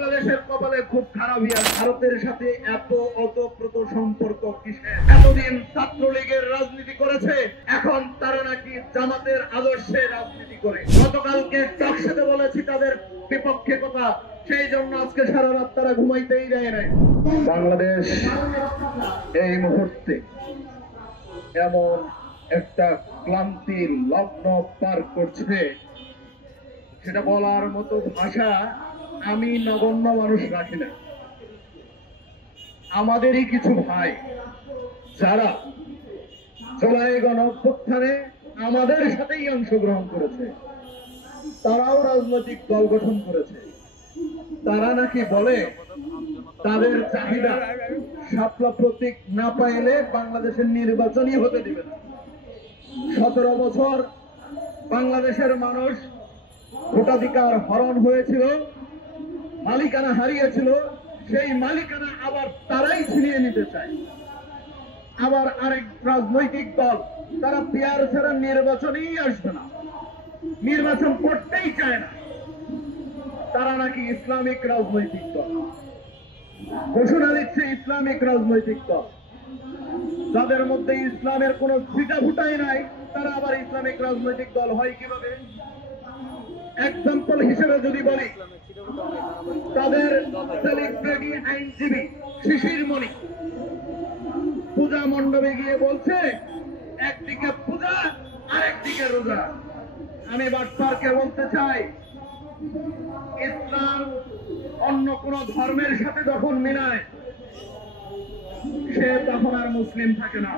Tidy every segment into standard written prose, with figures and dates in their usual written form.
বাংলাদেশের কপালে খুব খারাপ হইয়া ভারতের সাথে এত ওতপ্রোত সম্পর্ক কিসের? এতদিন ছাত্রলীগের রাজনীতি করেছে, এখন তারা নাকি জামাতের আদর্শে রাজনীতি করে। গতকালকে টকশোতে বলেছি তাদের বিপক্ষে কথা, সেই জন্য আজকে সারা রাত তারা ঘুমাইতেই দেয় নাই। বাংলাদেশ এই মুহূর্তে এমন একটা ক্লান্তির লগ্ন পার করছে, সেটা বলার মতো ভাষা আমি নগণ্য মানুষ রাখি না। আমাদেরই কিছু ভাই যারা জুলাই গণঅভ্যুত্থানে আমাদের সাথেই অংশগ্রহণ করেছে, তারাও রাজনৈতিক দল গঠন করেছে। তারা নাকি বলে তাদের চাহিদা শাপলা প্রতীক না পাইলে বাংলাদেশের নির্বাচনই হতে দিবে না। 17 বছর বাংলাদেশের মানুষ ভোটাধিকার হরণ হয়েছিল, মালিকানা হারিয়েছিল, সেই মালিকানা আবার তারাই ছিনিয়ে নিতে চায়। আবার আরেক রাজনৈতিক দল তারা পিয়ার ছাড়া নির্বাচনেই আসবে না, নির্বাচন করতেই চায় না। তারা নাকি ইসলামিক রাজনৈতিক দল, ঘোষণা দিচ্ছে ইসলামিক রাজনৈতিক দল। যাদের মধ্যে ইসলামের কোন ছিটা ফুটাই নাই, তারা আবার ইসলামিক রাজনৈতিক দল হয় কিভাবে? এক্সাম্পল হিসেবে যদি বলি, তাদের সেলিব্রিটি আইনজীবী শিশির মণি পূজা মণ্ডপে গিয়ে বলছে একদিকে পূজা আরেকদিকে রোজা। আমি বাটপারকে বলতে চাই, ইসলাম অন্য কোন ধর্মের সাথে যখন মিলায়, সে তখন আর মুসলিম থাকে না।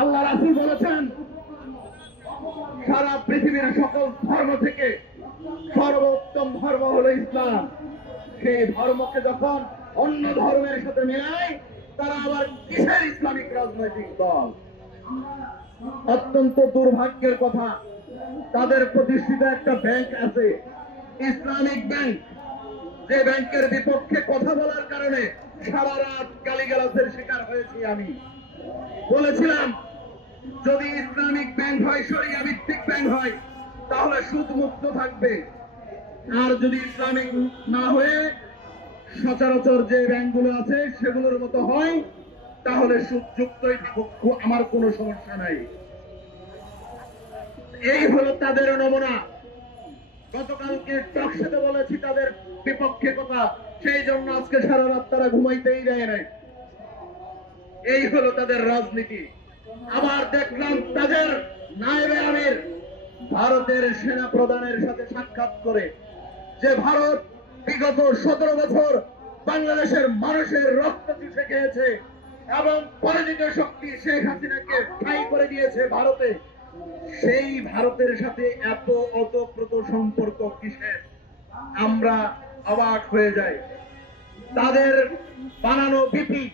আল্লাহ রাসূল বলেছেন, সারা পৃথিবীর সকল ধর্ম থেকে সর্বোত্তম ধর্ম হলো ইসলাম। সেই ধর্মকে যখন অন্য ধর্মের সাথে মিলায়, তারা আবার কিসের ইসলামিক রাজনৈতিক দল? অত্যন্ত দুর্ভাগ্যের কথা, তাদের প্রতিষ্ঠিত একটা ব্যাংক আছে, ইসলামিক ব্যাংক, যে ব্যাংকের বিপক্ষে কথা বলার কারণে সারা রাত গালিগালাজের শিকার হয়েছি। আমি বলেছিলাম, যদি ইসলামিক ব্যাংক হয়, শরিয়া ভিত্তিক ব্যাংক হয়, তাহলে সুদ মুক্ত থাকবে। আর যদি ইসলামিক না হয়ে সচরাচর যে ব্যাংকগুলো আছে সেগুলোর মতো হয়, তাহলে সুদযুক্তই থাকুক, আমার কোনো সমস্যা নাই। এই হলো তাদের নমুনা। গতকালকে টকশোতে বলেছি তাদের বিপক্ষে কথা, সেই জন্য আজকে সারা রাত তারা ঘুমাইতেই দেয় নাই। এই হলো তাদের রাজনীতি। আবার দেখলাম তাদের নায়েবে আমির ভারতের সেনা প্রধানের সাথে সাক্ষাৎ করে, যে ভারত বিগত 17 বছর বাংলাদেশের মানুষের রক্ত চুষে খেয়েছে এবং পরাজিত শক্তি শেখ হাসিনাকে ঠাঁই করে দিয়েছে ভারতে, সেই ভারতের সাথে এত ওতপ্রোত সম্পর্ক কিসের? আমরা অবাক হয়ে যাই। তাদের বানানো বিপি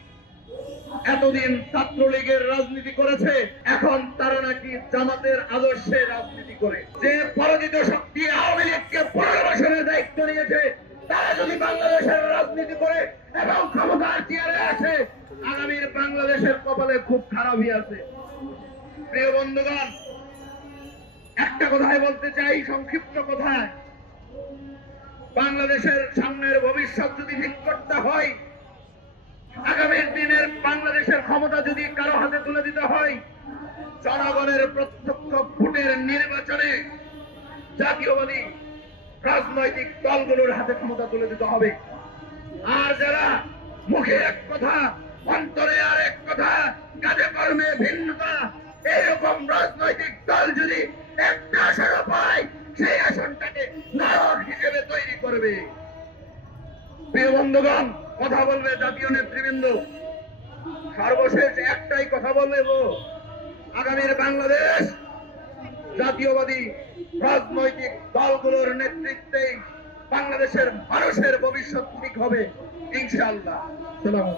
এতদিন ছাত্রলীগের রাজনীতি করেছে, এখন তারা নাকি জামাতের আদর্শে রাজনীতি করে। যে পরাজিত শক্তি আওয়ামী লীগকে 15 বছরের দায়িত্ব নিয়েছে, তারা যদি বাংলাদেশের রাজনীতি করে এবং ক্ষমতার চেয়ারে আসে, আগামীর বাংলাদেশের কপালে খুব খারাপ হয়ে আছে। প্রিয় বন্ধুগণ, একটা কথাই বলতে চাই, সংক্ষিপ্ত কথায়, বাংলাদেশের সামনের ভবিষ্যৎ যদি ঠিক করতে হয়, আগামীর দিনের বাংলাদেশের ক্ষমতা যদি কারো হাতে তুলে দিতে হয়, জনগণের প্রত্যক্ষ ভোটের নির্বাচনে জাতীয়বাদী রাজনৈতিক দলগুলোর হাতে ক্ষমতা তুলে দিতে হবে। আর যারা মুখে এক কথা, অন্তরে আর এক কথা, কাজে কর্মে ভিন্নতা, এইরকম রাজনৈতিক দল যদি একটা আসন পায়, সেই আসনটাকে নরক হিসেবে তৈরি করবে। প্রিয় বন্ধুগণ, কথা বলবে জাতীয় নেতৃবৃন্দ, সর্বশেষ একটাই কথা বলবো, আগামীর বাংলাদেশ জাতীয়বাদী রাজনৈতিক দলগুলোর নেতৃত্বেই বাংলাদেশের মানুষের ভবিষ্যৎ ঠিক হবে, ইনশাআল্লাহ। সালাম।